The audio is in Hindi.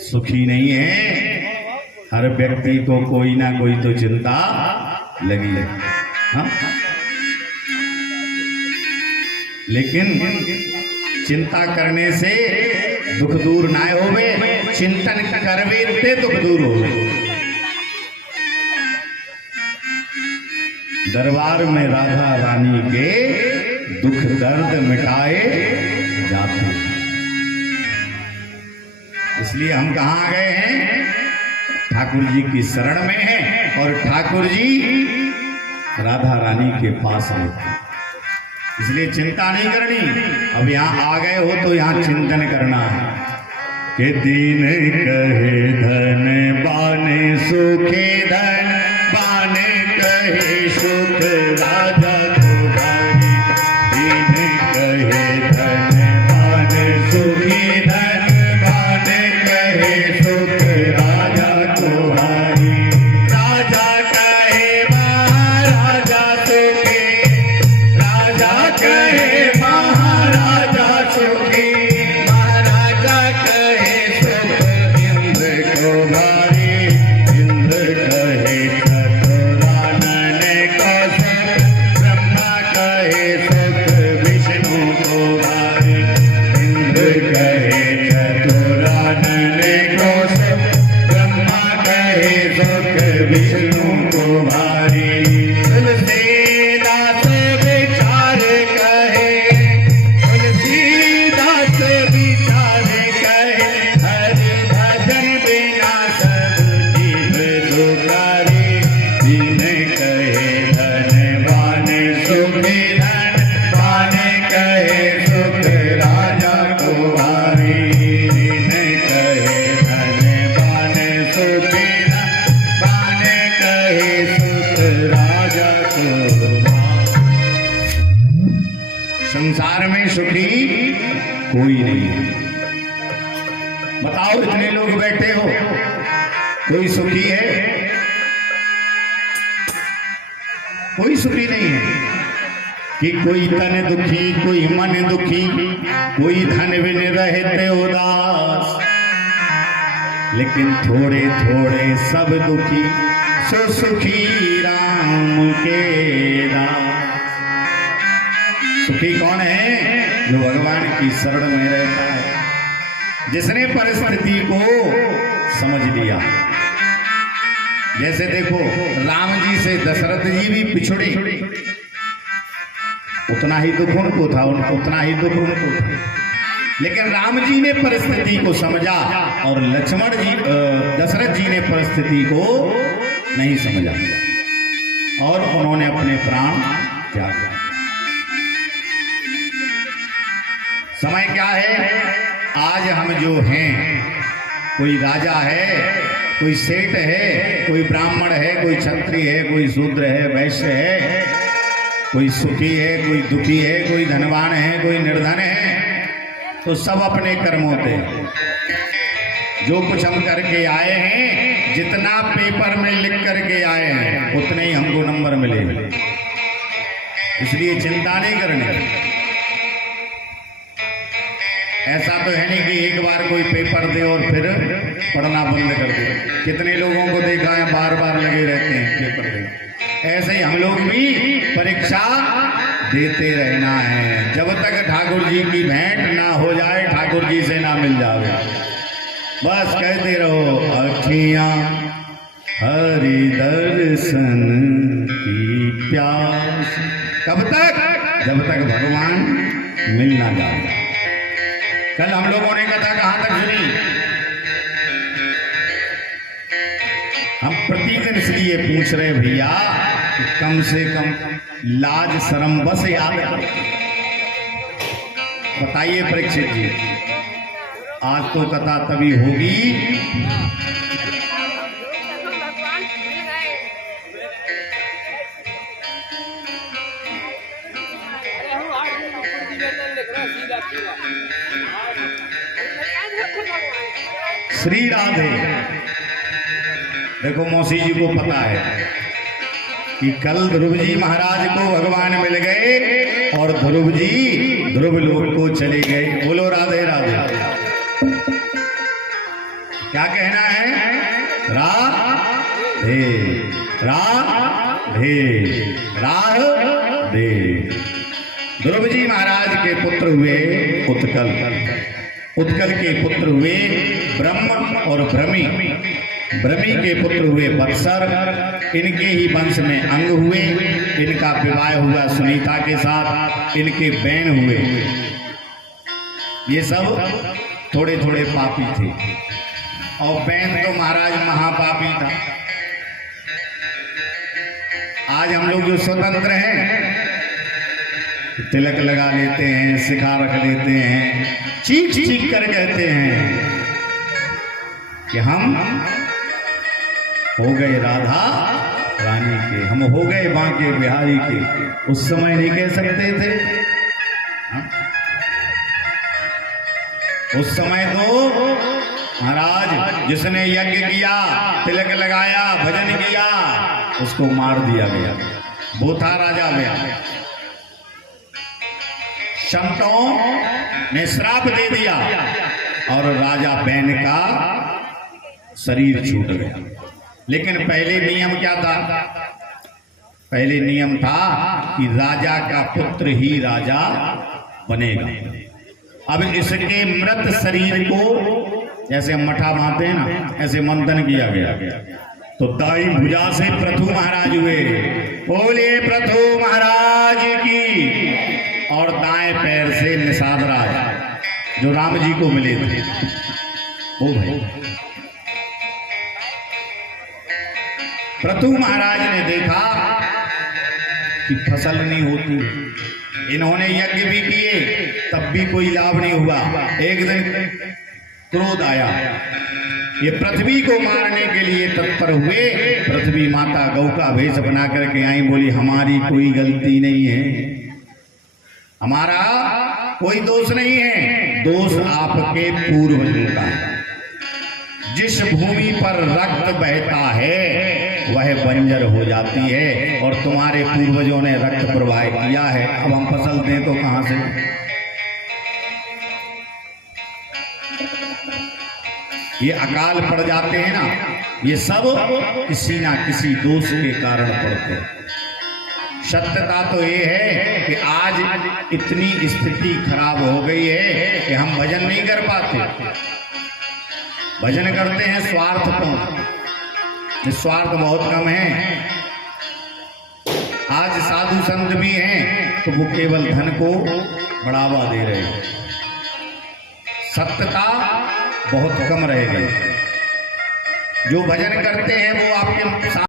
सुखी नहीं है। हर व्यक्ति को कोई ना कोई तो चिंता लगी है। हाँ? लेकिन चिंता करने से दुख दूर ना होवे, चिंतन करवे ते दुख दूर होवे। दरबार में राधा रानी के दुख दर्द मिटाए जाते हैं। इसलिए हम कहाँ आ गए हैं? ठाकुर जी की शरण में हैं और ठाकुर जी राधा रानी के पास में। इसलिए चिंता नहीं करनी। अब यहाँ आ गए हो तो यहाँ चिंतन करना है कि दीन कहे धन बाने सुखे, धन बाने कहे सुख राजा तुम्हारी। दीन कहे धन बाने सुखी, धन बाने कहे सुख राजा तुम्हारी। राजा कहे महाराजा सुखी, राजा कहे महाराजा सुखी, महाराजा कहे सुख इंद्र को भारी। इंद्र कहे चतुरानन को सुख, ब्रह्मा कहे सुख विष्णु को भारी। इंद्र कहे चतुरानन को सुख, ब्रह्मा कहे सुख विष्णु को भारी। तुलसीदास विचार कहे, तुलसीदास विचार कहे, हरि भजन बिना सब जीव दुखारी। दीन कहे धन बाने सुखी, धन बाने कहे सुख राजा को भारी। दीन कहे धन बाने सुखी, धन बाने कहे सुख राजा को भारी। संसार में सुखी कोई नहीं है। बताओ, इतने लोग बैठे हो, कोई सुखी है? कोई सुखी नहीं है। कि कोई तन दुखी, कोई मन दुखी, कोई धन बिन रहते उदास। लेकिन थोड़े थोड़े सब दुखी, सो सुखी राम के दास। सुखी कौन है? जो भगवान की शरण में रहता है, जिसने परिस्थिति को समझ लिया। जैसे देखो, राम जी से दशरथ जी भी पिछड़े, उतना ही दुख उनको था, उतना ही दुख उनको था। लेकिन राम जी ने परिस्थिति को समझा और लक्ष्मण जी, दशरथ जी ने परिस्थिति को नहीं समझा और उन्होंने अपने प्राण त्याग दिए। समय क्या है? आज हम जो हैं, कोई राजा है, कोई सेठ है, कोई ब्राह्मण है, कोई क्षत्रिय है, कोई शूद्र है, वैश्य है, कोई सुखी है, कोई दुखी है, कोई धनवान है, कोई निर्धन है, तो सब अपने कर्म होते हैं। जो कुछ हम करके आए हैं, जितना पेपर में लिख करके आए हैं, उतने ही हमको नंबर मिलेंगे। इसलिए चिंता नहीं करनी। ऐसा तो है नहीं कि एक बार कोई पेपर दे और फिर पढ़ना बंद कर दे। कितने लोगों को देखा है बार बार लगे रहते हैं पेपर दे। ऐसे ही हम लोग भी परीक्षा देते रहना है, जब तक ठाकुर जी की भेंट ना हो जाए, ठाकुर जी से ना मिल जाए। बस कहते रहो, अखियां हरि दर्शन की प्यास। कब तक? जब तक भगवान मिल ना जाए। कल हम लोगों ने कथा कहां तक सुनी? हम प्रतिदिन इसलिए पूछ रहे भैया, कम से कम लाज शर्म बस याद करो। बताइए परीक्षित जी, आज तो कथा तभी होगी श्री राधे। देखो मौसी जी को पता है कि कल ध्रुव जी महाराज को भगवान मिल गए और ध्रुव जी ध्रुव लोक को चले गए। बोलो राधे राधे। क्या कहना है? राधे राधे राधे। ध्रुव जी महाराज के पुत्र हुए उत्कल, उत्कल के पुत्र हुए ब्रह्म और भ्रमी, भ्रमी के पुत्र हुए बत्सर, इनके ही वंश में अंग हुए। इनका विवाह हुआ सुनीता के साथ, इनके बैन हुए। ये सब थोड़े थोड़े पापी थे और बैन तो महाराज महापापी था। आज हम लोग जो स्वतंत्र हैं, तिलक लगा लेते हैं, सिखा रख लेते हैं, चीख चीख कर कहते हैं कि हम हो गए राधा रानी के, हम हो गए बांके बिहारी के। उस समय नहीं कह सकते थे? उस समय तो महाराज जिसने यज्ञ किया, तिलक लगाया, भजन किया, उसको मार दिया गया। वो था राजा बैन। संतों ने श्राप दे दिया और राजा बैन का शरीर छूट गया। लेकिन पहले नियम क्या था? पहले नियम था कि राजा का पुत्र ही राजा बनेगा। अब इसके मृत शरीर को जैसे हम मठा बांधते हैं ना, ऐसे मंथन किया गया। तो दाई भुजा से पृथु महाराज हुए, बोलिए पृथु महाराज की। और दाएं पैर से निषाद राज जो राम जी को मिले थे, वो भाई पृथु महाराज ने देखा कि फसल नहीं होती। इन्होंने यज्ञ भी किए, तब भी कोई लाभ नहीं हुआ। एक दिन क्रोध आया, ये पृथ्वी को मारने के लिए तत्पर हुए। पृथ्वी माता गौ का भेष बना करके आई, बोली हमारी कोई गलती नहीं है, हमारा कोई दोष नहीं है, दोष आपके पूर्वजों का है। जिस भूमि पर रक्त बहता है वह बंजर हो जाती है, और तुम्हारे पूर्वजों ने रक्त प्रवाह किया है। अब हम फसल दें तो कहां से? ये अकाल पड़ जाते हैं ना, ये सब किसी ना किसी दोष के कारण पड़ते हैं। सत्यता तो ये है कि आज इतनी स्थिति खराब हो गई है कि हम भजन नहीं कर पाते। भजन करते हैं स्वार्थपूर्ण, निस्वार्थ बहुत कम है। आज साधु संत भी हैं तो वो केवल धन को बढ़ावा दे रहे हैं। सत्यता बहुत कम रह गई। जो भजन करते हैं वो आपके